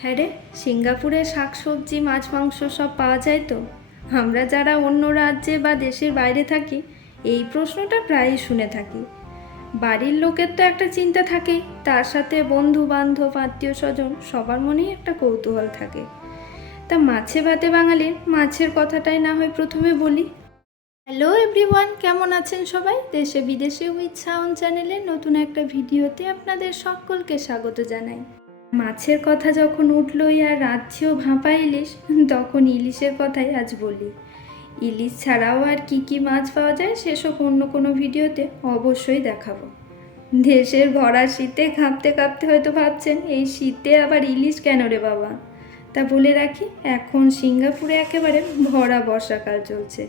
হ্যাঁ রে, সিঙ্গাপুরে শাক সবজি মাছ, মাংস সব পাওয়া যায় তো? আমরা যারা অন্য রাজ্যে বা দেশের বাইরে থাকি, এই প্রশ্নটা প্রায়ই শুনে থাকি। বাড়ির লোকের তো একটা চিন্তা থাকেই তার সাথে বন্ধু বান্ধব আত্মীয় স্বজন সবার মনেই একটা কৌতূহল থাকে। তা মাছে ভাতে বাঙালির মাছের কথাটাই না হয় প্রথমে বলি। হ্যালো এভরিওয়ান কেমন আছেন সবাই? দেশে বিদেশে উইথ সাউন্ড চ্যানেলে নতুন একটা ভিডিওতে আপনাদের সকলকে স্বাগত জানাই। মাছের কথা যখন উঠলই আর রাজ্যেও ভাঁপা ইলিশ, তখন ইলিশের কথাই আজ বলি। ইলিশ ছাড়াও আর কি কি মাছ পাওয়া যায় সেসব অন্য কোনো ভিডিওতে অবশ্যই দেখাবো। দেশের ভরা শীতে কাঁপতে কাঁপতে হয়তো ভাবছেন, এই শীতে আবার ইলিশ কেন রে বাবা? তা বলে রাখি, এখন সিঙ্গাপুরে একেবারে ভরা বর্ষাকাল চলছে।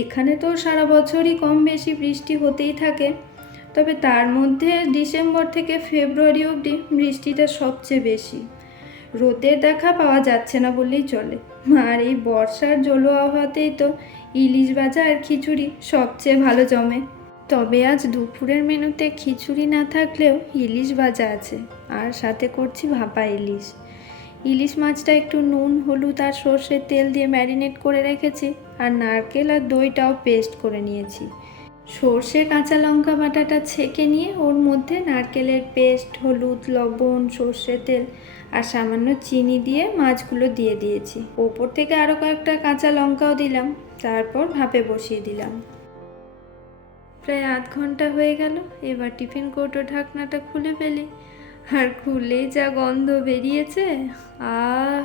এখানে তো সারা বছরই কম বেশি বৃষ্টি হতেই থাকে তবে তার মধ্যে ডিসেম্বর থেকে ফেব্রুয়ারি অবধি বৃষ্টিটা সবচেয়ে বেশি। রোদের দেখা পাওয়া যাচ্ছে না বললেই চলে। আর এই বর্ষার জল আবহাওয়াতেই তো ইলিশ ভাজা আর খিচুড়ি সবচেয়ে ভালো জমে। তবে আজ দুপুরের মেনুতে খিচুড়ি না থাকলেও ইলিশ ভাজা আছে। আর সাথে করছি ভাপা ইলিশ। ইলিশ মাছটা একটু নুন, হলুদ আর সর্ষের তেল দিয়ে ম্যারিনেট করে রেখেছি। আর নারকেল আর দইটাও পেস্ট করে নিয়েছি। সর্ষে, কাঁচা লঙ্কা বাটাটা ছেঁকে নিয়ে ওর মধ্যে নারকেলের পেস্ট, হলুদ, লবণ, সর্ষে তেল আর সামান্য চিনি দিয়ে মাছগুলো দিয়ে দিয়েছি। ওপর থেকে আরও কয়েকটা কাঁচা লঙ্কাও দিলাম, তারপর ভাপে বসিয়ে দিলাম। প্রায় আধ ঘণ্টা হয়ে গেল, এবার টিফিন কৌটো ঢাকনাটা খুলে ফেলি। আর খুলেই যা গন্ধ বেরিয়েছে, আহ!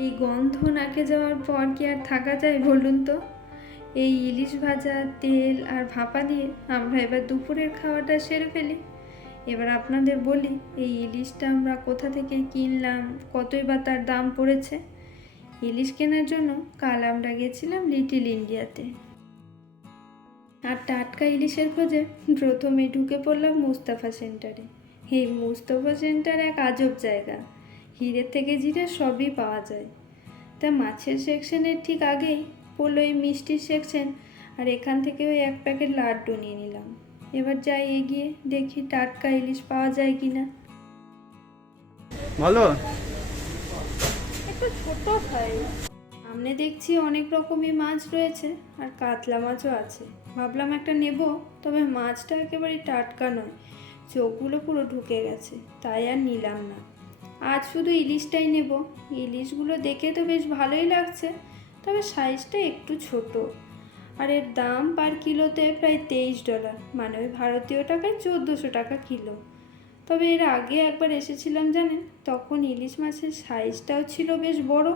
এই গন্ধ নাকে যাওয়ার পর কি আর থাকা যায় বলুন তো? এই ইলিশ ভাজা, তেল আর ভাপা দিয়ে আমরা এবার দুপুরের খাওয়াটা সেরে ফেলি। এবার আপনাদের বলি, এই ইলিশটা আমরা কোথা থেকে কিনলাম, কতই বা তার দাম পড়েছে? ইলিশ কেনার জন্য কাল আমরা গেছিলাম লিটিল ইন্ডিয়াতে। আর টাটকা ইলিশের খোঁজে প্রথমে ঢুকে পড়লাম মুস্তাফা সেন্টারে। এই মুস্তফা সেন্টার এক আজব জায়গা। হিরের থেকে জিরে সবই পাওয়া যায়। তা মাছের সেকশনের ঠিক আগেই পড়ল এই মিষ্টির সেকশন আর এখান থেকে ওই এক প্যাকেট লাড্ডু নিয়ে নিলাম। এবার যাই এগিয়ে দেখি টাটকা ইলিশ পাওয়া যায় কি না ভালো? একটু ছোট সামনে দেখছি অনেক রকমই মাছ রয়েছে আর কাতলা মাছও আছে। ভাবলাম একটা নেব তবে মাছটা একেবারে টাটকা নয়। চোখগুলো পুরো ঢুকে গেছে তাই আর নিলাম না। আজ শুধু ইলিশটাই নেব। ইলিশগুলো দেখে তো বেশ ভালোই লাগছে। তবে সাইজটা একটু ছোট। আর এর দাম পার কিলোতে প্রায় তেইশ ডলার। মানে ওই ভারতীয় টাকায় চোদ্দোশো টাকা কিলো। তবে এর আগে একবার এসেছিলাম জানেন? তখন ইলিশ মাছের সাইজটাও ছিল বেশ বড়।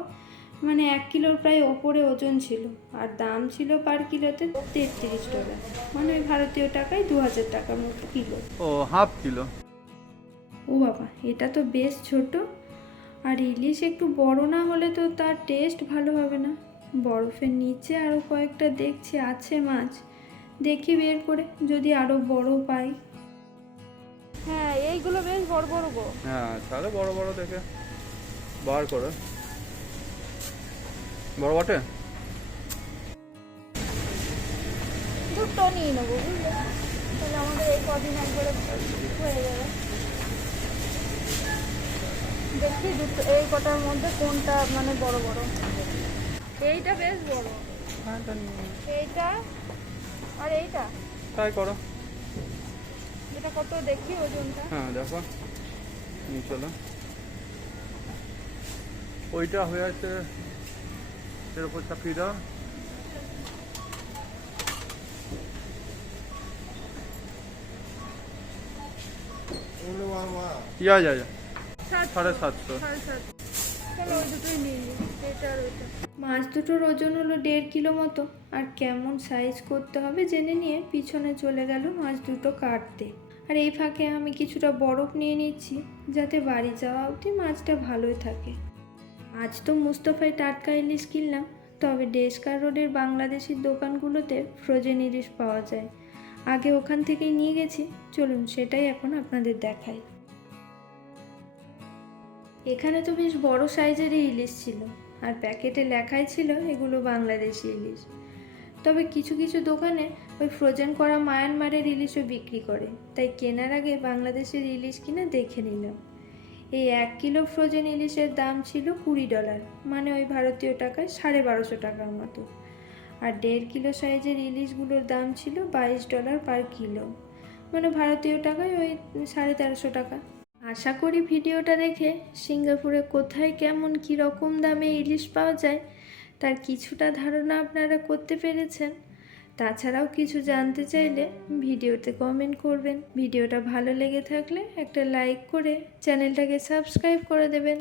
মানে এক কিলোর প্রায় ওপরে ওজন ছিল। আর দাম ছিল পার কিলোতে তেত্রিশ ডলার। মানে ওই ভারতীয় টাকায় দু হাজার টাকার মতো কিলো। ও হাফ কিলো। ও বাবা এটা তো বেশ ছোট। আর ইলিশ একটু বড় না হলে তো তার টেস্ট ভালো হবে না। বরফের নিচে আরও কয়েকটা দেখছি আছে মাছ। দেখি বের করে যদি আরও বড় পাই। হ্যাঁ এইগুলো বেশ বড় বড় গো। হ্যাঁ তাহলে বড় বড় দেখে বার করে। বড় বটে? দুটো নিয়ে নেব বুঝলে? তাহলে আমাদের এই কদিন একবারে হয়ে যাবে। দেখি দুটো এই কটার মধ্যে কোনটা মানে বড় বড়। এইটা বেশ বড়। হ্যাঁ এইটা আর এইটা? তাই করো। এটা কত দেখি ওজনটা? হ্যাঁ দেখো। নিয়ে চলো। ওইটা হয়ে আছে এর উপর চাপিয়ে দাও ইয়া সাড়ে সাতশো। সাড়ে সাত চলো ওই দুটোই নিয়ে নিই। মাছ দুটোর ওজন হলো দেড় কিলো মতো। আর কেমন সাইজ করতে হবে জেনে নিয়ে পিছনে চলে গেল মাছ দুটো কাটতে। আর এই ফাঁকে আমি কিছুটা বরফ নিয়ে নিচ্ছি, যাতে বাড়ি যাওয়া অবধি মাছটা ভালোই থাকে। আজ তো মুস্তফায় টাটকা ইলিশ কিনলাম, তবে ডেস্কার রোডের বাংলাদেশি দোকানগুলোতে ফ্রোজেন ইলিশ পাওয়া যায়। আগে ওখান থেকেই নিয়ে গেছি, চলুন সেটাই এখন আপনাদের দেখাই। এখানে তো বেশ বড় সাইজেরই ইলিশ ছিল। আর প্যাকেটে লেখাই ছিল এগুলো বাংলাদেশি ইলিশ। তবে কিছু কিছু দোকানে ওই ফ্রোজেন করা মায়ানমারের ইলিশও বিক্রি করে। তাই কেনার আগে বাংলাদেশের ইলিশ কিনা দেখে নিলাম। এই এক কিলো ফ্রোজেন ইলিশের দাম ছিল কুড়ি ডলার মানে ওই ভারতীয় টাকায় সাড়ে বারোশো টাকার মতো। আর দেড় কিলো সাইজের ইলিশগুলোর দাম ছিল বাইশ ডলার পার কিলো মানে ভারতীয় টাকায় ওই সাড়ে তেরোশো টাকা। আশা করি ভিডিওটা দেখে সিঙ্গাপুরে কোথায় কেমন কী রকম দামে ইলিশ পাওয়া যায়, তার কিছুটা ধারণা আপনারা করতে পেরেছেন। তাছাড়াও কিছু জানতে চাইলে ভিডিওতে কমেন্ট করবেন। ভিডিওটা ভালো লেগে থাকলে একটা লাইক করে চ্যানেলটাকে সাবস্ক্রাইব করে দেবেন।